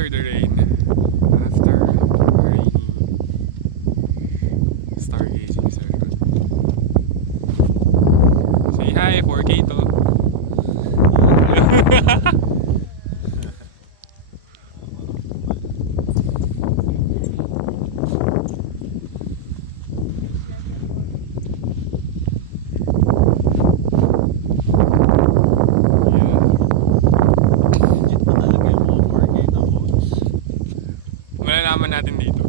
after the rain. After rainy. Stargazing sa likod. Say hi, 4K to. Malalaman natin dito.